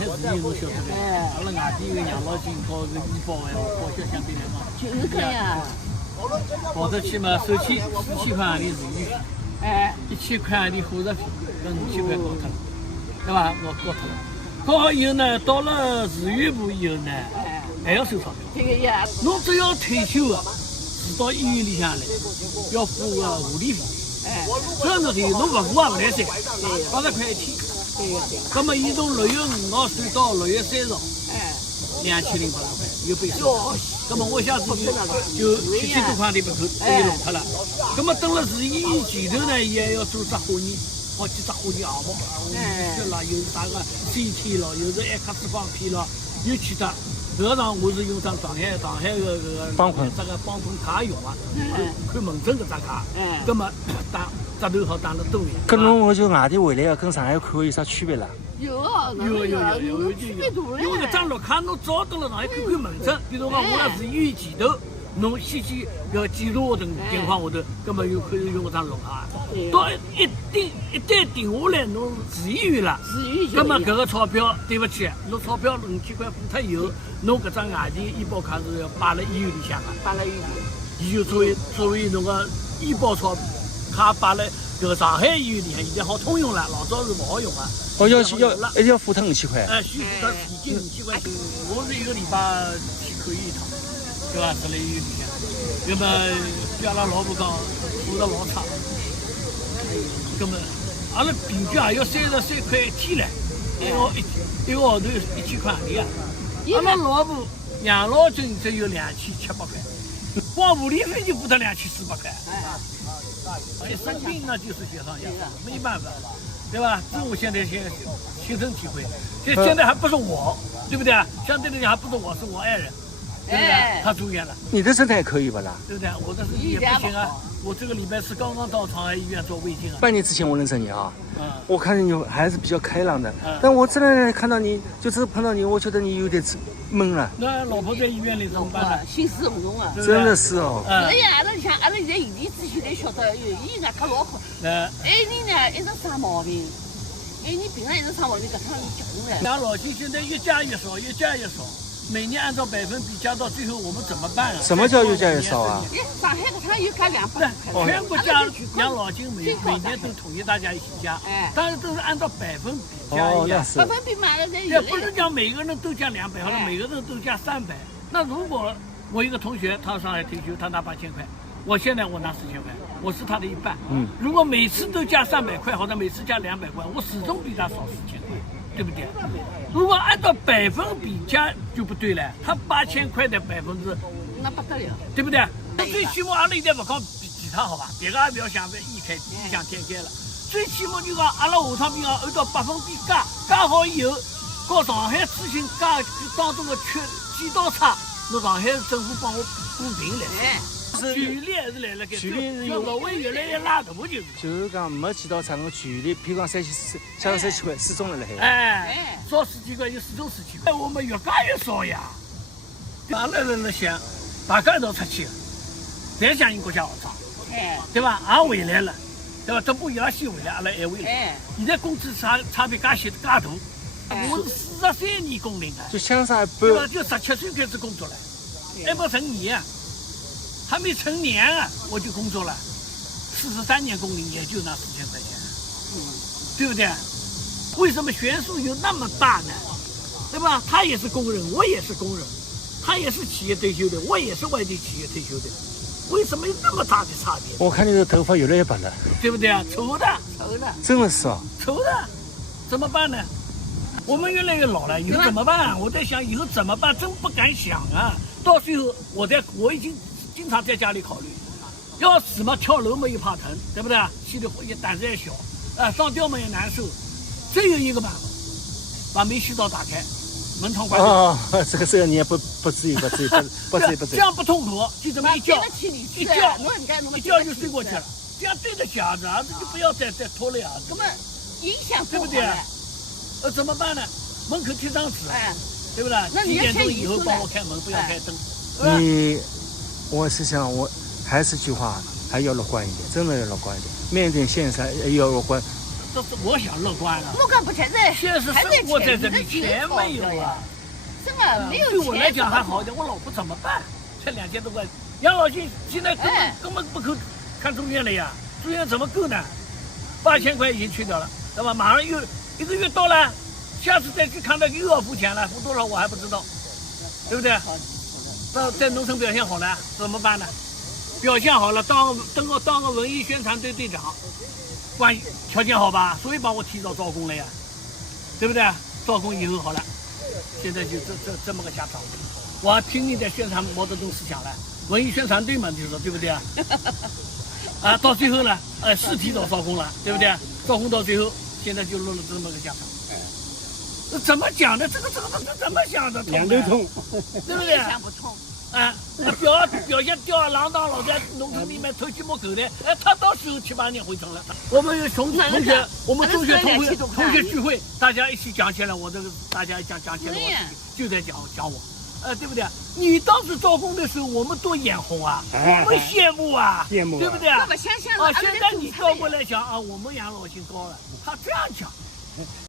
海市民侬晓得的，阿拉外地个养老金和个医保哎，报销相对来讲，就是这样。跑得去嘛，首先4000块洋钿自愿费，1000块洋钿伙食费，跟5000块交脱了，对吧？我交脱了。交好以后呢，到了自愿部以后呢，还要收钞票。这个呀，侬只要退休了，住到医院里向来，要付个护理费。这样子的，侬不付也不来三，80块一天。那么，伊从6月5号算到6月30号，2080块又被收。那么我一下子就7000多块的不够，被弄脱了。那么等了市医院前头呢，伊还要做执化验，好几执化验项目，血了，又是啥个 CT 了，又是 X 光片了，又去的。实际上我是用张上海个帮坤这个帮坤卡用啊，看门诊搿张卡，那么打扎头好打了多年。跟侬我就外地回来个，跟上海看有啥区别啦？有，区别大了。因为搿张绿卡侬早到了上海看看门诊，比如讲我辣市医院前头，侬先搿检查下头情况下头，葛末又可以用搿张绿卡。到一旦定下来侬市医院了，葛末搿个钞票对勿起，侬钞票5000块付脱以后，侬搿张外地医保卡是要摆辣医院里向个，摆辣医院，伊就作为侬个医保卡摆辣搿个上海医院里向，现在好通用了，老早是勿好用个。一定要付脱5000块。需付脱现金5000块。我是1个礼拜去看医一趟，对伐？住辣医院里向，那么比阿拉老婆讲付得老差，那么阿拉平均也要33块一天唻，一个号头1000块洋钿啊。阿拉老婆养老金只有2700块，光护理费就付脱2400块。一生病那就是雪上加霜，没办法，对吧？这我现在亲身体会，现在还不是我，对不对？相对来讲还不是我，是我爱人，对不对？他住院了。你的身体还可以不啦？对不对？我的身体也不行啊。我这个礼拜4刚刚到长安医院做胃镜啊。半年之前我认识你啊，我看你还是比较开朗的，但我这来看到你，就是碰到你，我觉得你有点闷了。那老婆在医院里怎么办呢？心思不动啊。真的是哦。哎呀，阿拉现在现在晓得，医院可老好。爱人呢一直生毛病，爱人平常一直生毛病，搿趟结婚了。养老金现在越加越少，越加越少。每年按照百分比加到最后，我们怎么办啊？什么叫越加越少啊？上海搿趟又加200块。全国养老金每年都统一大家一起加，当然都是按照百分比加一加。百分比嘛，也不是讲每个人都加200，或者每个人都加300。那如果我一个同学他上海退休，他拿8000块，我现在我拿4000块，我是他的一半。如果每次都加300块，或者每次加200块，我始终比他少4000块。对不对？如果按照百分比加就不对了，他8000块的1%，那不得了，对不对？最起码阿拉现在不讲比他好吧，别个也不要想异想天开了。最起码就讲阿拉下趟边上按照百分比加好以后，和上海之前加当中的几道差，那上海政府帮我公平来。距离还是来了该，距离是有不会越来越拉大，就是讲没几道差个距离，譬如讲加个3000块，始终了海。少40几块就始终40几块，我们越加越少呀。阿拉在想，大家一道出去，再响应国家号召，对吧？也回来了，对吧？这不伊拉先回来，阿拉还回来。现在工资差别介大，我是43年工龄的，就相差一半，对吧？就17岁开始工作了，还没成年啊。还没成年啊，我就工作了，43年工龄也就拿4000块钱，对不对？为什么悬殊有那么大呢？对吧？他也是工人，我也是工人，他也是企业退休的，我也是外地企业退休的，为什么有那么大的差别？我看你的头发越来越白了，对不对啊？丑的，真的是哦，丑的，怎么办呢？我们越来越老了，以后怎么办？我在想以后怎么办，真不敢想啊！到最后，我已经。经常在家里考虑，要死嘛跳楼嘛又怕疼，对不对？心里也胆子也小，上吊嘛也难受。只有一个办法，把煤气灶打开，门窗关掉。这个你也不至于。这样不痛苦，就这么一觉就睡过去了。这样对得起儿子，儿子就不要再拖累儿子。那么影响对不对？怎么办呢？门口贴张纸，对不对？几点钟以后帮我开门，不要开灯。我是想，我还是句话，还要乐观一点，真的要乐观一点。面对现实，要乐观。都是我想乐观了。乐观不现在现实生活在这里，钱没有啊。什么没有钱？对我来讲还好点，我老婆怎么办？才2000多块，养老金现在根本不够看住院了呀，住院怎么够呢？8000块已经去掉了，对吧？马上又1个月到了，下次再去看到又要付钱了，付多少我还不知道，对不对？在农村表现好了怎么办呢？表现好了，当个文艺宣传队队长，条件好吧，所以把我提早招工了呀，对不对？招工以后好了，现在就这么个下场。我还拼命在宣传毛泽东思想了，文艺宣传队嘛，就是说对不对啊？啊，到最后呢，是提早招工了，对不对？招工到最后，现在就落了这么个下场。怎么讲呢？这怎么想的？两头痛，对不对？想不通。啊，表现吊儿郎当，老在农村里面偷鸡摸狗的，他到时候7、8年回城了。我们有同学，我们中学同学聚会，大家一起讲起来，我这个大家讲起来，我就在讲我，对不对？你当时招工的时候，我们多眼红啊，我们羡慕啊，羡慕，对不对？啊，现在你倒过来讲啊，我们养老金高了，他这样讲。